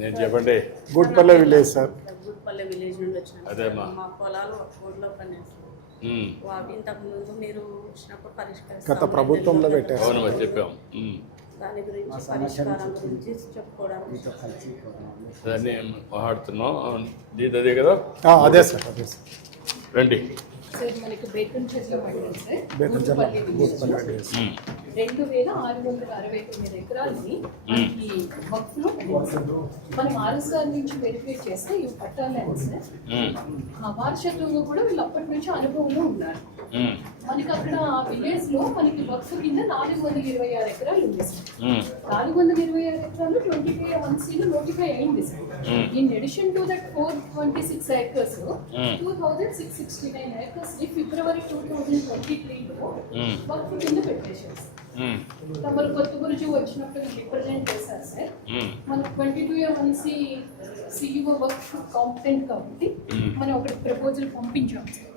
నేను చెప్పండి. గుడ్పల్లె village sir. గుడ్పల్లె village నుండి వచ్చినాం. అదేమ్మా. మా పొలాలు ఒక ఊర్లో పనిచేస్తాం. ఇంతకు ముందు మీరు వచ్చినప్పుడు పరిష్కరిస్తాం. గత ప్రభుత్వంలో పెట్టారు. అవును చెప్పాం. దాని గురించి పరిష్కారం గురించి చెప్పుకోవడానికి దాన్ని మాట్లాడుతున్నాం. దీది అదే కదా? అదే సార్, అదే సార్. రండి. సార్ మనకి బేతంచెర్ల మండలం సార్, బేతంచెర్ల గుంటుపల్లి విలేజ్ 2669 ఎకరాలని మనకి వక్ఫ్లో మనం ఆర్ఎస్ఆర్ నుంచి వెరిఫై చేస్తే ఇవి పట్టాలని సార్. వారసత్వంగా కూడా వీళ్ళు అప్పటి నుంచి అనుభవంలో ఉన్నారు. మనకి అక్కడ విలేజ్ లో మనకి వక్ఫ్ కింద 426 ఎకరాలు ఉంది సార్. 426 ఎకరాలు 25 నోటిఫై అయింది sir. In addition to that 426 acres 2669 acres ని ఫిబ్రవరి 2023లో వక్ఫ్ కింద పెట్టేశారు సార్. తమరు కొత్త గురించి వచ్చినప్పుడు రిప్రజెంట్ చేశారు సార్. మన 22A1C CEO వర్క్ కాంపిటెంట్ కాబట్టి మనం ఒకటి ప్రపోజల్ పంపించాం సార్.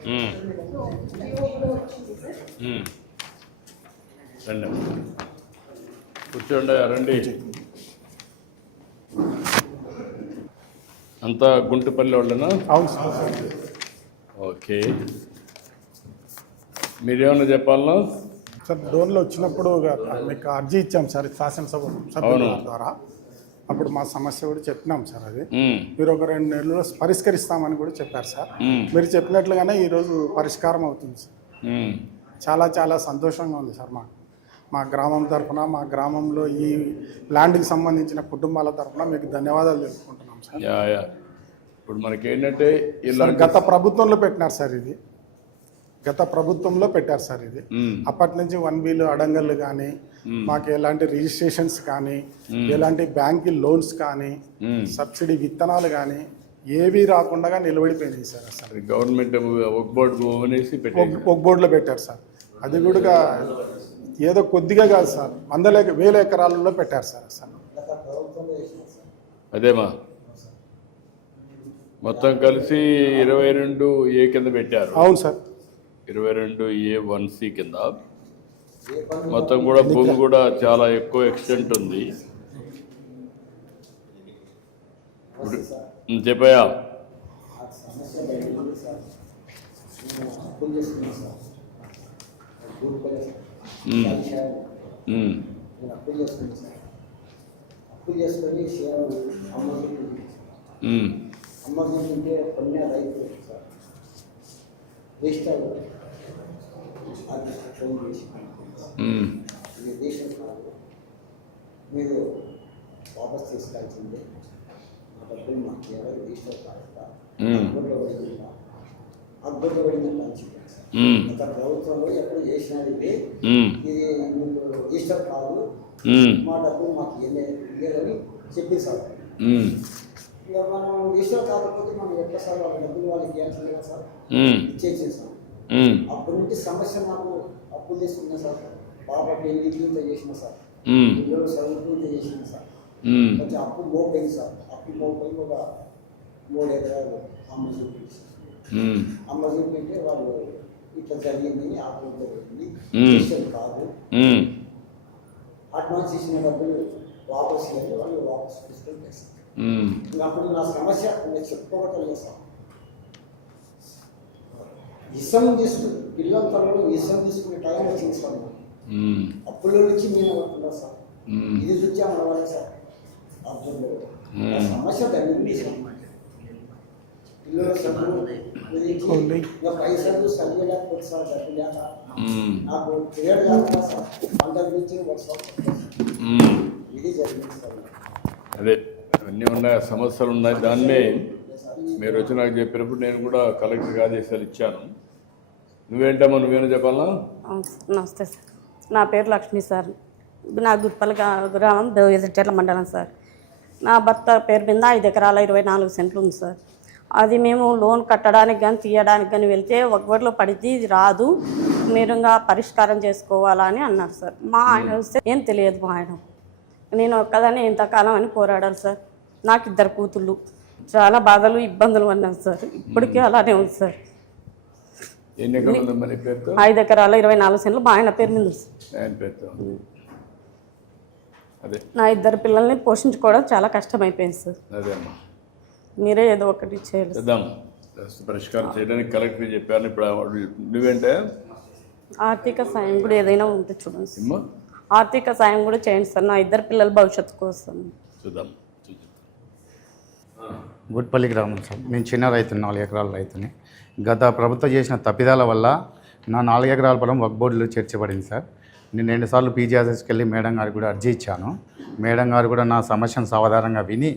రండి, కూర్చోండి. రండి. అంతా గుంటుపల్లి వాళ్ళనా? అవును సార్. ఓకే, మీరేమన్నా చెప్పాలన్నా? సార్ డోన్లో వచ్చినప్పుడు మీకు అర్జీ ఇచ్చాం సార్ శాసనసభ సభ్యుల ద్వారా. అప్పుడు మా సమస్య కూడా చెప్పినాం సార్. అది మీరు ఒక 2 నెలల్లో పరిష్కరిస్తామని కూడా చెప్పారు సార్. మీరు చెప్పినట్లుగానే ఈరోజు పరిష్కారం అవుతుంది సార్. చాలా చాలా సంతోషంగా ఉంది సార్. మా గ్రామం తరఫున, మా గ్రామంలో ఈ ల్యాండ్కి సంబంధించిన కుటుంబాల తరఫున మీకు ధన్యవాదాలు తెలుపుకుంటున్నాం సార్. ఇప్పుడు మనకి ఏంటంటే గత ప్రభుత్వంలో పెట్టినారు సార్. ఇది గత ప్రభుత్వంలో పెట్టారు సార్. ఇది అప్పటి నుంచి 1Bలు అడంగళ్ళు కానీ, మాకు ఎలాంటి రిజిస్ట్రేషన్స్ కానీ, ఎలాంటి బ్యాంక్ లోన్స్ కానీ, సబ్సిడీ విత్తనాలు కానీ ఏవి రాకుండా నిలబడిపోయినాయి సార్. అసలు గవర్నమెంట్ ఒక బోర్డులో పెట్టారు సార్. అది కూడా ఏదో కొద్దిగా కాదు సార్, 100,000 ఎకరాలలో పెట్టారు సార్. అసలు అదేమా మొత్తం కలిసి 22A కింద పెట్టారు. అవును సార్, 22A1C కింద మొత్తం కూడా భూమి కూడా చాలా ఎక్కువ ఎక్స్టెంట్ ఉంది. చెప్పయా? అమ్మకుంటే కొన్ని రైతు సార్ వేస్తారు. అది ఫోన్ చేసి ఇది దేశం కాదు, మీరు వాపస్ తీసుకోవాల్సిందే, మా డబ్బులు మాకు ఇవ్వాలి, రిజిస్టర్ కాకుండా అక్బర్లో పడిందా, అక్బర్లో పడిందని చెప్పాను సార్. గత ప్రభుత్వంలో ఎప్పుడు చేసినది ఇది మీకు రిజిస్టర్ కాదు, మా డబ్బులు మాకు ఇవ్వలేదని చెప్పింది సార్. ఇక మనం రిజిస్టర్ కాకపోతే మనం ఎట్లా సార్ వాళ్ళ డబ్బులు వాళ్ళకి ఇవ్వాల్సిందే కదా సార్, ఇచ్చేసాం. అప్పటి నుంచి సమస్య నాకు అప్పులు తీసుకున్నా సార్. బాబా పెళ్లికి ఇంత చేసిన సార్, పిల్లలు చదువుకు ఇంత చేసిన సార్. కొంచెం అప్పు మోపోయింది సార్. అప్పు మోపోయి ఒక 3 ఎకరాలు అమ్మ చూపించి అమ్మ చూపింటే వాళ్ళు ఇట్లా జరిగిందని ఆ ఊళ్ళో వెళ్ళింది, రిజిస్టర్ కాదు, అడ్వాన్స్ ఇచ్చిన డబ్బులు వాపస్ ఇవ్వాలి, వాళ్ళు వాపస్ తీసుకొని చేస్తారు. ఇంకా అప్పుడు నా సమస్య నేను చెప్పుకోవటం లేదు సార్. ఇసం తీసుకుని పిల్లల తలలో ఇసం తీసుకునే టైం వచ్చింది సార్. అప్పుల నుంచి నేను అనుకుంటున్నా సార్. ఇది చూచా మనవాళ్ళే సార్. అర్థంలో సమస్య తగ్గింది సార్. పిల్లల చదువు ఇంకా పైసలు చదివేలేకపోతే సార్, డబ్బు లేక నాకు క్రియేట్ కాకుండా సార్ అందరి నుంచి ఇది జరిగింది సార్. అదే అన్నీ ఉన్నాయి, సమస్యలు ఉన్నాయి. దాన్నే మీరు వచ్చి నాకు చెప్పినప్పుడు నేను కూడా కలెక్టర్కి ఆదేశాలు ఇచ్చాను. నువ్వేంటమ్మా, నువ్వేనా చెప్పాలా? నమస్తే సార్, నా పేరు లక్ష్మి సార్. నా గుట్పల్లి గ్రామం బేతంచెర్ల మండలం సార్. నా భర్త పేరు మీద 5 ఎకరాల 24 సెంట్లు ఉంది సార్. అది మేము లోన్ కట్టడానికి కానీ తీయడానికి కానీ వెళ్తే ఒకటిలో పడితే ఇది రాదు, మీరు ఇంకా పరిష్కారం చేసుకోవాలా అని అన్నారు సార్. మా ఆయన వస్తే ఏం తెలియదు. మా ఆయన నేను ఒక్కదాన్ని ఎంతకాలం అని పోరాడాలి సార్. నాకు 2 కూతుళ్ళు, చాలా బాధలు ఇబ్బందులు అన్నాను సార్. ఇప్పటికీ అలానే ఉంది సార్. 5 ఎకరాల 24 సెంట్లు మా ఆయన పేరు మీద. అదే నా 2 పిల్లల్ని పోషించుకోవడం చాలా కష్టమైపోయింది సార్. అదే అమ్మా, మీరే ఏదో ఒకటి చేయాలి సార్. చేద్దాం. పరిష్కారం చేయడానికి కలెక్టర్ చెప్పాను. ఇప్పుడు నువ్వేంటే ఆర్థిక సాయం కూడా ఏదైనా ఉంటే చూడండి సార్. అమ్మా ఆర్థిక సాయం కూడా చేయండి సార్, నా 2 పిల్లల భవిష్యత్తు కోసం. చూద్దాం. గుట్పల్లి గ్రామం సార్. నేను చిన్న రైతుని, 4 ఎకరాల రైతుని. గత ప్రభుత్వం చేసిన తప్పిదాల వల్ల నా 4 ఎకరాల పొలం వక్ఫ్ బోర్డులో చేర్చబడింది సార్. నేను 2 సార్లు పీజీఆర్ఎస్కి వెళ్ళి మేడం గారికి కూడా అర్జీ ఇచ్చాను. మేడం గారు కూడా నా సమస్యను సావధానంగా విని,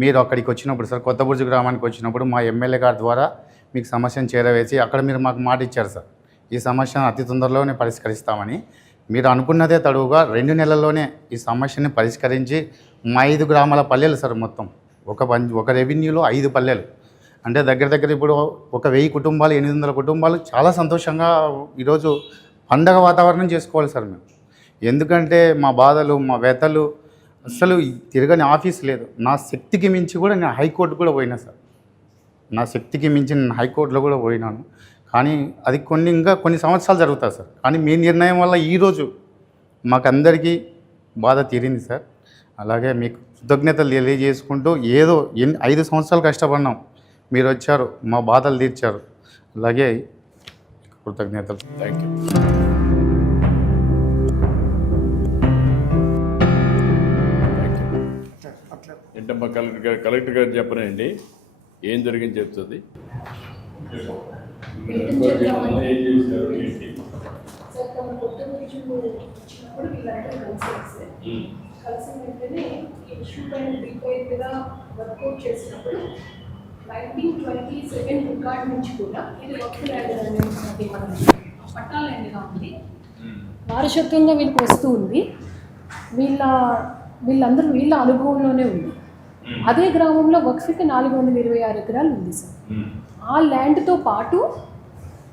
మీరు అక్కడికి వచ్చినప్పుడు సార్, కొత్తబుర్జు గ్రామానికి వచ్చినప్పుడు మా ఎమ్మెల్యే గారి ద్వారా మీకు సమస్యను చేరవేసి అక్కడ మీరు మాకు మాట ఇచ్చారు సార్, ఈ సమస్యను అతి తొందరలోనే పరిష్కరిస్తామని. మీరు అనుకున్నదే తడువుగా 2 నెలల్లోనే ఈ సమస్యని పరిష్కరించి మా 5 గ్రామాల పల్లెలు సార్, మొత్తం ఒక రెవెన్యూలో 5 పల్లెలు అంటే దగ్గర ఇప్పుడు ఒక 1000 కుటుంబాలు, 800 కుటుంబాలు చాలా సంతోషంగా ఈరోజు పండగ వాతావరణం చేసుకోవాలి సార్ మేము. ఎందుకంటే మా బాధలు, మా వ్యతలు అసలు తిరగని ఆఫీస్ లేదు. నా శక్తికి మించి కూడా నేను హైకోర్టు కూడా పోయినా సార్, నా శక్తికి మించి నేను హైకోర్టులో కూడా పోయినాను. కానీ అది ఇంకా కొన్ని సంవత్సరాలు జరుగుతుంది సార్. కానీ మీ నిర్ణయం వల్ల ఈరోజు మాకందరికీ బాధ తీరింది సార్. అలాగే మీకు కృతజ్ఞతలు తెలియజేసుకుంటూ, ఏదో 5 సంవత్సరాలు కష్టపడినాం, మీరు వచ్చారు, మా బాధలు తీర్చారు. అలాగే కృతజ్ఞతలు. Thank you. ఏంటమ్మా కలెక్టర్ గారు చెప్పనండి ఏం జరిగింది చెప్తుంది. సార్ తమ కొత్త రోజు వచ్చినప్పుడు వీళ్ళందరూ కలిసారు సార్. కలిసిన వెంటనే ఈ ఇష్యూ పైన డీటెయిల్గా వర్కౌట్ చేసినప్పుడు 1927 రికార్డ్ నుంచి కూడా ఇది వక్ఫ్ ల్యాండ్ అనేది మన పట్టా ల్యాండ్గా ఉంది, వారసత్వంగా వీళ్ళకి వస్తూ ఉంది. వీళ్ళందరూ వీళ్ళ అనుభవంలోనే ఉంది. అదే గ్రామంలో వక్ఫ్కి 426 ఎకరాలు ఉంది సార్. ఆ ల్యాండ్తో పాటు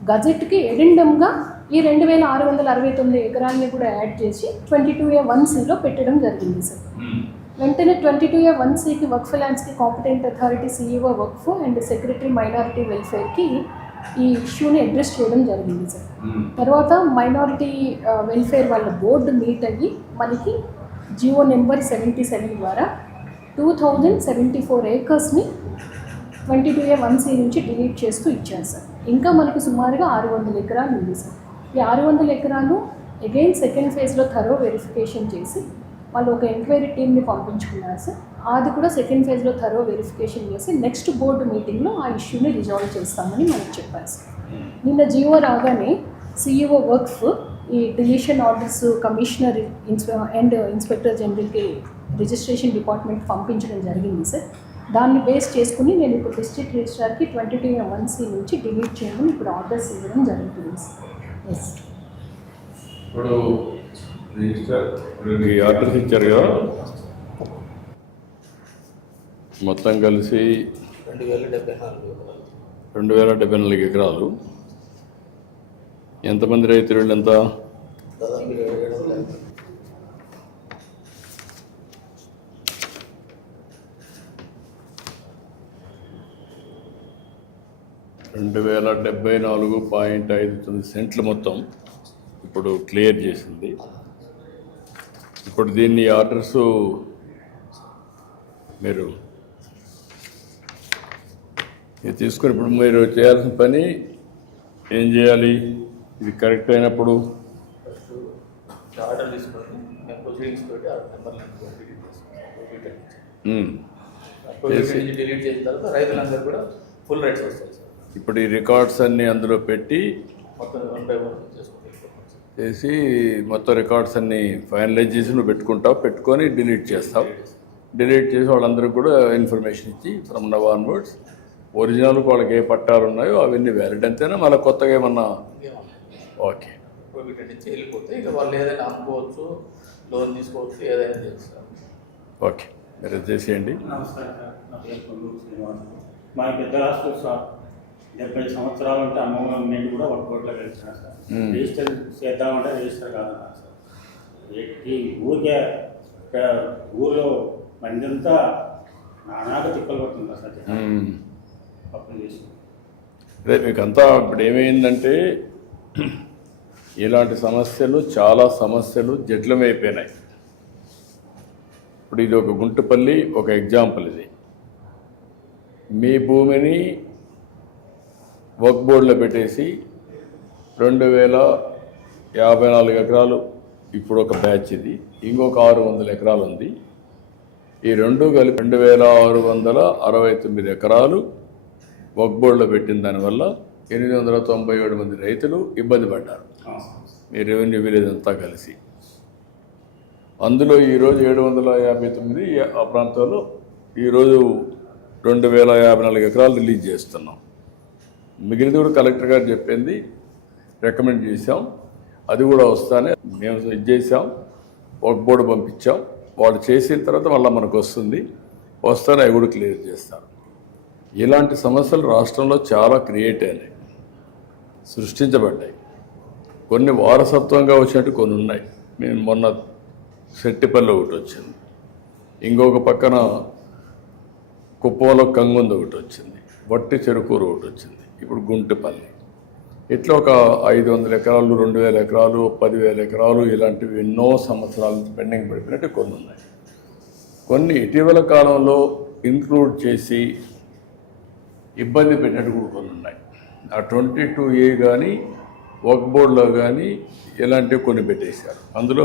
గజెట్కి ఎడెండమ్గా ఈ 2669 ఎకరాలని కూడా యాడ్ చేసి 22A1Cలో పెట్టడం జరిగింది సార్. వెంటనే 22A1Cకి వక్ఫ్ ల్యాండ్స్కి కాంపిటెంట్ అథారిటీ CEO వక్ఫ్ అండ్ సెక్రటరీ మైనారిటీ వెల్ఫేర్కి ఈ ఇష్యూని అడ్రస్ చేయడం జరిగింది సార్. తర్వాత మైనారిటీ వెల్ఫేర్ వాళ్ళ బోర్డు మీట్ అయ్యి మనకి జియో నెంబర్ 77 ద్వారా 2074 ఏకర్స్ని 22A1C నుంచి డిలీట్ చేస్తూ ఇచ్చారు సార్. ఇంకా మనకు సుమారుగా 600 ఎకరాలు ఉంది సార్. ఈ 600 ఎకరాలు అగైన్ సెకండ్ ఫేజ్లో థరో వెరిఫికేషన్ చేసి వాళ్ళు ఒక ఎంక్వైరీ టీమ్ని పంపించుకున్నారు సార్. అది కూడా సెకండ్ ఫేజ్లో థరో వెరిఫికేషన్ చేసి నెక్స్ట్ బోర్డు మీటింగ్లో ఆ ఇష్యూని రిజాల్వ్ చేస్తామని మనకు చెప్పారు సార్. నిన్న జియో రాగానే CEO వక్ఫ్ ఈ deletion orders commissioner and inspector జనరల్కి రిజిస్ట్రేషన్ డిపార్ట్మెంట్ పంపించడం జరిగింది సార్. దాన్ని బేస్ చేసుకుని నేను ఇప్పుడు డిస్ట్రిక్ట్ రిజిస్ట్రార్కి 22A1C నుంచి డిలీట్ చేయమని ఇప్పుడు ఆర్డర్స్ ఇవ్వడం జరుగుతుంది సార్. ఎస్ ఇప్పుడు రిజిస్టర్ ఆర్డర్స్ ఇచ్చారు కదా, మొత్తం కలిసి 2074 ఎకరాలు. ఎంతమంది రైతులు ఎంత? దాదాపు 27 2,074.59 సెంట్లు మొత్తం ఇప్పుడు క్లియర్ చేసింది. ఇప్పుడు దీన్ని ఆర్డర్స్ మీరు ఇది తీసుకొని ఇప్పుడు మీరు చేయాల్సిన పని ఏం చేయాలి? ఇది కరెక్ట్ అయినప్పుడు ఆర్డర్ తీసుకొని మేము ప్రొసీడింగ్స్ తోటి ఆ నెంబర్లను డిలీట్ చేసిన తర్వాత రైతులందరూ కూడా ఫుల్ రైట్స్ వస్తాయి సార్. ఇప్పుడు ఈ రికార్డ్స్ అన్నీ అందులో పెట్టి మొత్తం 1 by 1 చేసి మొత్తం రికార్డ్స్ అన్నీ ఫైనలైజ్ చేసి నువ్వు పెట్టుకుంటావు, పెట్టుకొని డిలీట్ చేస్తావు. డిలీట్ చేసి వాళ్ళందరికీ కూడా ఇన్ఫర్మేషన్ ఇచ్చి ఫ్రమ్ నవ్ ఆన్వర్డ్స్ ఒరిజినల్ వాళ్ళకి ఏ పట్టాలు ఉన్నాయో అవన్నీ వ్యాలిడ్ అంతేనా, మళ్ళీ కొత్తగా ఏమన్నా? ఓకే, వీటి నుంచి వెళ్ళిపోతే ఇక వాళ్ళు ఏదైనా అమ్ముకోవచ్చు, లోన్ తీసుకోవచ్చు, ఏదైనా చేస్తారు. ఓకే, మీరు చేసేయండి. నమస్కారం సార్, నా పేరు కొల్లూరు శ్రీనివాస్. మా పెద్ద రాష్ట్రం సార్ 70 సంవత్సరాలు ఉంటే అమ్మమ్మ నేను కూడా ఒక కోట్లో వెళ్తున్నా సార్. రిజిస్టర్ చేద్దామంటే రిజిస్టర్ కాదన్నారు సార్. ఈ ఊరికే ఊళ్ళో మందంతా నానాక తిప్పలు పడుతుందా సార్ అప్పులు చేసి. అదే మీకంతా ఇప్పుడు ఏమైందంటే ఇలాంటి సమస్యలు చాలా సమస్యలు జటిలమైపోయినాయి. ఇప్పుడు ఇది ఒక గుంటుపల్లి ఒక ఎగ్జాంపుల్. ఇది మీ భూమిని వర్క్ బోర్డులో పెట్టేసి 2054 ఎకరాలు ఇప్పుడు ఒక బ్యాచ్, ఇది ఇంకొక 600 ఎకరాలు ఉంది. ఈ రెండు కలిపి 2669 ఎకరాలు వర్క్ బోర్డులో పెట్టిన దానివల్ల 897 మంది రైతులు ఇబ్బంది పడ్డారు, మీ రెవెన్యూ విలేజ్ అంతా కలిసి. అందులో ఈరోజు 759 ఆ ప్రాంతంలో ఈరోజు 2054 ఎకరాలు రిలీజ్ చేస్తున్నాం. మిగిలిన కూడా కలెక్టర్ గారు చెప్పింది రికమెండ్ చేశాం, అది కూడా వస్తానే మేము ఇది చేసాం, వర్క్ బోర్డు పంపించాం. వాళ్ళు చేసిన తర్వాత మళ్ళీ మనకు వస్తానే అవి కూడా క్లియర్ చేస్తారు. ఇలాంటి సమస్యలు రాష్ట్రంలో చాలా క్రియేట్ అయినాయి, సృష్టించబడ్డాయి. కొన్ని వారసత్వంగా వచ్చినట్టు కొన్ని ఉన్నాయి. మేము మొన్న సెట్టిపల్లి ఒకటి వచ్చింది, ఇంకొక పక్కన కుప్పంలో కంగుంది ఒకటి వచ్చింది, వట్టి చెరుకూరు ఒకటి వచ్చింది, ఇప్పుడు గుంటుపల్లి. ఇట్లా ఒక 500 ఎకరాలు, 2000 ఎకరాలు, 10,000 ఎకరాలు ఇలాంటివి ఎన్నో సంవత్సరాల నుంచి పెండింగ్ పడిపోయినట్టు కొన్ని ఉన్నాయి. కొన్ని ఇటీవల కాలంలో ఇంక్లూడ్ చేసి ఇబ్బంది పెట్టినట్టు కూడా కొన్ని ఉన్నాయి. ఆ 22A కానీ వర్క్ బోర్డులో కానీ ఇలాంటివి కొన్ని పెట్టేశారు. అందులో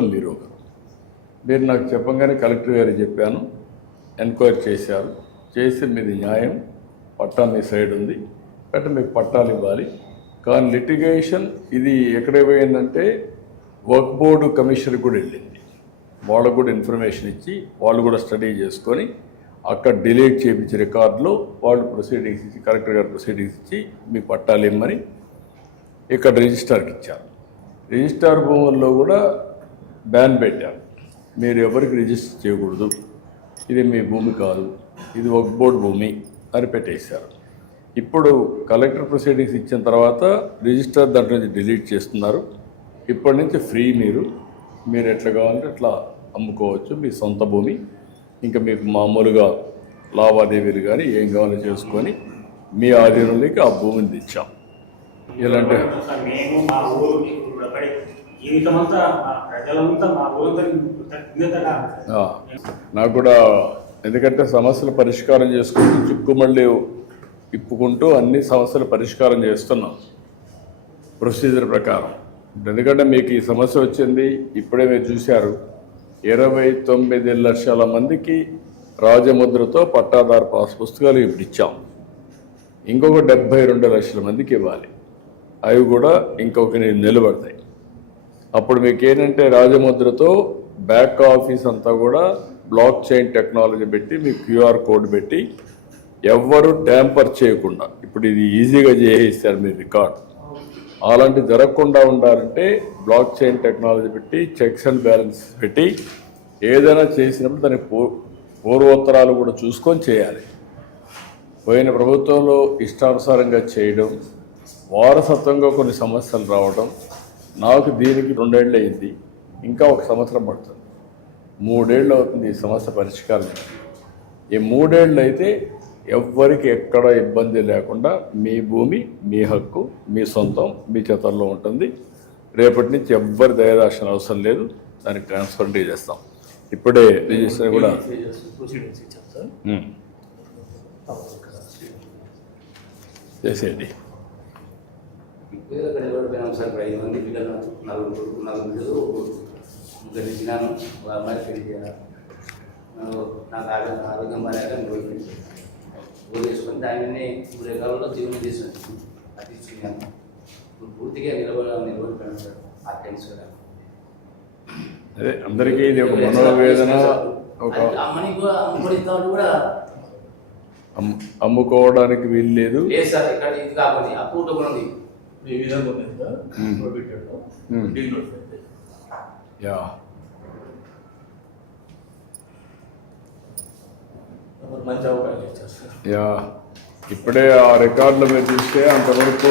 మీరు నాకు చెప్పంగానే కలెక్టర్ గారికి చెప్పాను, ఎంక్వైరీ చేశారు. చేసి మీది న్యాయం, పట్టా మీ సైడ్ ఉంది కాబట్టి మీకు పట్టాలు ఇవ్వాలి. కానీ లిటిగేషన్ ఇది ఎక్కడ పోయిందంటే వర్క్ బోర్డు కమిషనర్ కూడా వెళ్ళింది, వాళ్ళకు కూడా ఇన్ఫర్మేషన్ ఇచ్చి వాళ్ళు కూడా స్టడీ చేసుకొని అక్కడ డిలీట్ చేయించి రికార్డులో వాళ్ళు ప్రొసీడింగ్స్ ఇచ్చి, కలెక్టర్ గారు ప్రొసీడింగ్స్ ఇచ్చి మీకు పట్టాలు ఇమ్మని ఇక్కడ రిజిస్టార్కి ఇచ్చారు. రిజిస్టార్ భూముల్లో కూడా బ్యాన్ పెట్టారు, మీరు ఎవరికి రిజిస్టర్ చేయకూడదు, ఇది మీ భూమి కాదు, ఇది వర్క్ బోర్డు భూమి అని పెట్టేశారు. ఇప్పుడు కలెక్టర్ ప్రొసీడింగ్స్ ఇచ్చిన తర్వాత రిజిస్టర్ దాంట్లో నుంచి డిలీట్ చేస్తున్నారు. ఇప్పటి నుంచి ఫ్రీ, మీరు ఎట్లా కావాలంటే అట్లా అమ్ముకోవచ్చు మీ సొంత భూమి. ఇంకా మీకు మామూలుగా లావాదేవీలు కానీ ఏం కావాలో చేసుకొని మీ ఆధీనంలోకి ఆ భూమిని తెచ్చాం. ఇలాంటి మేము మా ఊరికి జీవితమంతా మా ప్రజలంతా మా ఊరికి నాకు కూడా, ఎందుకంటే సమస్యలు పరిష్కారం చేసుకుంటూ చిక్కుమళ్ళీ ఇప్పుకుంటూ అన్ని సమస్యలు పరిష్కారం చేస్తున్నాం ప్రొసీజర్ ప్రకారం. ఎందుకంటే మీకు ఈ సమస్య వచ్చింది, ఇప్పుడే మీరు చూశారు 29 లక్షల మందికి రాజముద్రతో పట్టాదారు పాస్ పుస్తకాలు ఇప్పుడు ఇచ్చాం. ఇంకొక 72 లక్షల మందికి ఇవ్వాలి, అవి కూడా ఇంకొక నిలబడతాయి. అప్పుడు మీకు ఏంటంటే రాజముద్రతో బ్యాక్ ఆఫీస్ అంతా కూడా బ్లాక్ చైన్ టెక్నాలజీ పెట్టి మీకు QR కోడ్ పెట్టి ఎవ్వరూ ట్యాంపర్ చేయకుండా, ఇప్పుడు ఇది ఈజీగా చేసేస్తారు మీ రికార్డ్. అలాంటి జరగకుండా ఉండాలంటే బ్లాక్ చైన్ టెక్నాలజీ పెట్టి చెక్స్ అండ్ బ్యాలెన్సెస్ పెట్టి ఏదైనా చేసినప్పుడు దాని పూర్వోత్తరాలు కూడా చూసుకొని చేయాలి. పోయిన ప్రభుత్వంలో ఇష్టానుసారంగా చేయడం, వారసత్వంగా కొన్ని సమస్యలు రావడం, నాకు దీనికి 2 ఏళ్ళు అయింది, ఇంకా 1 సంవత్సరం పడుతుంది, 3 ఏళ్ళు అవుతుంది ఈ సమస్య పరిష్కారం. ఈ 3 ఏళ్ళు అయితే ఎవ్వరికి ఎక్కడ ఇబ్బంది లేకుండా మీ భూమి, మీ హక్కు, మీ సొంతం, మీ చేతల్లో ఉంటుంది. రేపటి నుంచి ఎవ్వరి దయదాల్సిన అవసరం లేదు, దానికి ట్రాన్స్ఫర్ చేస్తాం. ఇప్పుడే రిజిస్టర్ కూడా చేసేయండి. సార్ 5 మంది పిల్లలు, 4 పిల్లలు, 3 ఇచ్చినాను. అమ్మాయి పెళ్లి చేయాలి, నాకు ఆరోగ్యం బాగా ఊరు వేసుకొని దానిని 3 ఎకరాల్లో జీవనం తీసుకుని అది ఇచ్చినాను. ఇప్పుడు పూర్తిగా నిలబడిపోయాను సార్. ఆ టెన్షన్ అదే అందరికీ ఇది ఒక మనోవేదన. ఒక అమ్మని కూడా అమ్ముకోవడం కూడా అమ్ముకోవడానికి వీలు లేదు సార్. ఇక్కడ ఇది కాకుండా అప్పు కూడా ఉంది. ఈ విధంగా ఉంది సార్, పెట్టాడు డీల్ నోట్ అయితే. యా మంచి అవకాశం ఇచ్చారు సార్. యా ఇప్పుడే ఆ రికార్డులో మీరు చూస్తే అంతవరకు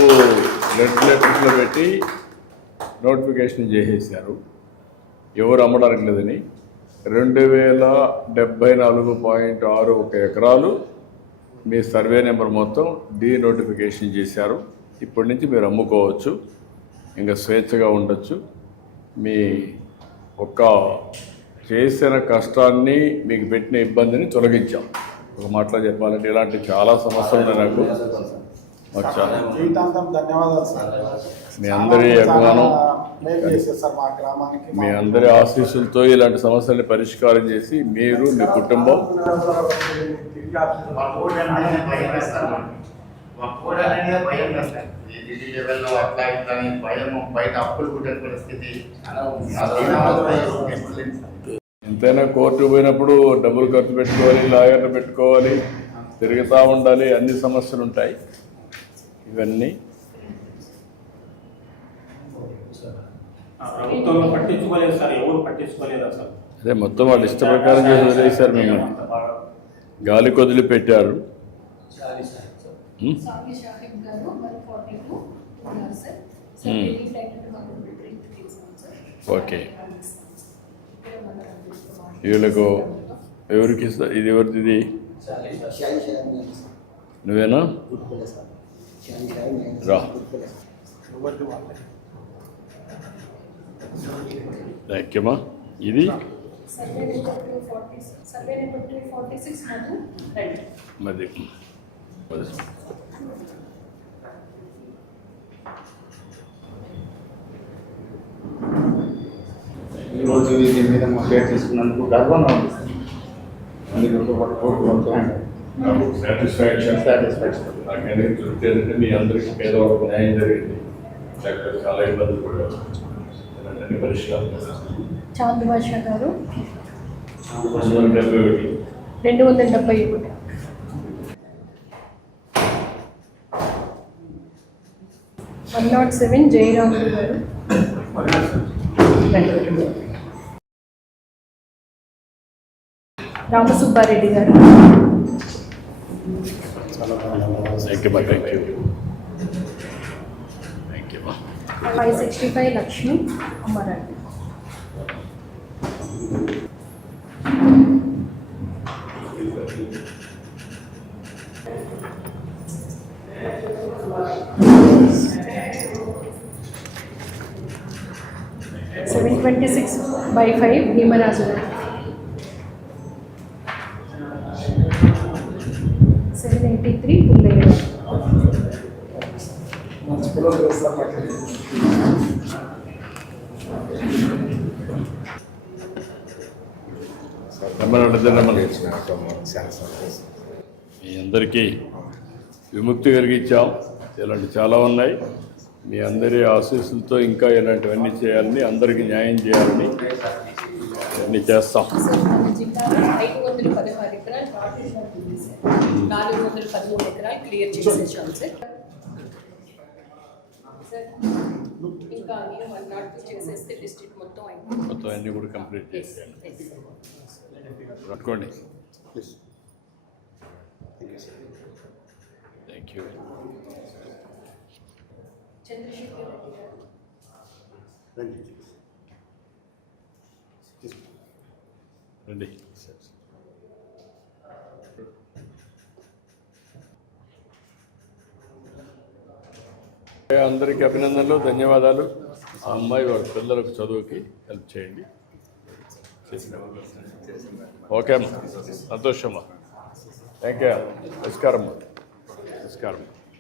లెటర్స్లో పెట్టి నోటిఫికేషన్ చేసేసారు, ఎవరు అమ్మడానికి లేదని. 2074.61 ఎకరాలు మీ సర్వే నెంబర్ మొత్తం నోటిఫికేషన్ చేశారు. ఇప్పటి నుంచి మీరు అమ్ముకోవచ్చు, ఇంకా స్వేచ్ఛగా ఉండొచ్చు. మీ ఒక్క చేసిన కష్టాన్ని మీకు పెట్టిన ఇబ్బందిని తొలగించాం. ఒక మాటలో చెప్పాలంటే ఇలాంటి చాలా సమస్యలు ఉన్నాయి నాకు. మాకు చాలా జీవితాంతం ధన్యవాదాలు సార్. మీ అందరి అభిమానం, మేలు చేశారు సార్ మా గ్రామానికి. మీ అందరి ఆశీస్సులతో ఇలాంటి సమస్యల్ని పరిష్కారం చేసి మీరు మీ కుటుంబం బయట అప్పులు పుట్టే పరిస్థితి ఎంతైనా కోర్టు పోయినప్పుడు డబ్బులు ఖర్చు పెట్టుకోవాలి, లాయర్లు పెట్టుకోవాలి, తిరుగుతూ ఉండాలి, అన్ని సమస్యలు ఉంటాయి. ఇవన్నీ ప్రభుత్వంలో పట్టించుకోలేదు సార్, ఎవరు పట్టించుకోలేదు అసలు. అదే మొత్తం వాళ్ళు ఇష్ట ప్రకారం చేసి వదిలేశారు, మిమ్మల్ని గాలి కొదిలి పెట్టారు. సాకి షాహిద్ గారు 142 ఉన్నారు సార్. సార్ రిలీజ్ అయినట్టు మనం ప్రింట్ తీసాం సార్. ఓకే, వీళ్ళకు ఎవరికి ఇస్తా? ఇది ఎవరిది? ఇది షాయి షాయి నువ్వేనా? గుర్తులే సార్. షాయి షాయి రా. గుర్తులే సార్. థ్యాంక్ యూ అమ్మా. ఇది సర్వే నెంబర్ 246 మధు రైట్. మరి ఈరోజు దీని మీద మా పేరు తీసుకున్నందుకు గర్వంగా ఉంది సార్. అందుకే ఒక కోర్టు మొత్తం సాటిస్ఫాక్షన్ నాకనే తృప్తి ఏంటంటే మీ అందరికీ పేదవాళ్ళకు న్యాయం జరిగింది. డాక్టర్ చాలా ఇబ్బందులు పడ్డారు, ఇలాంటి పరిష్కారం చాంద్ బాషా గారు 271. 271. 107 జయరాములు గారు. రామసుబ్బారెడ్డి గారు. Thank you. Thank you. Thank you. 565 Lakshmi Ammareddy. $726/5 Bhimaraju గారు. 783 పుల్లయ్య గారు. మీ అందరికీ విముక్తి కలిగించాం. ఇలాంటి చాలా ఉన్నాయి. మీ అందరి ఆశీస్సులతో ఇంకా ఇలాంటివన్నీ చేయాలని, అందరికీ న్యాయం చేయాలని అన్నీ చేస్తాం. సార్ మన జిల్లాలో 516 ఎకరాలు పార్టీషన్ ఉంది సార్. 413 ఎకరాలు క్లియర్ చేసేసాం సార్. సార్ ఇంకా నేను 102 చేసేస్తే డిస్ట్రిక్ట్ మొత్తం అయిపోయింది. మొత్తం అన్నీ కూడా కంప్లీట్ చేసేయండి. పట్టుకోండి. Thank you. చంద్రశేఖర్ రెడ్డి గారు. రండి. అందరికీ అభినందనలు, ధన్యవాదాలు. ఆ అమ్మాయి వాళ్ళ పిల్లలకు చదువుకి హెల్ప్ చేయండి. ఓకే అమ్మా, సంతోషమ్మా. Thank you. నమస్కారం. నమస్కారం.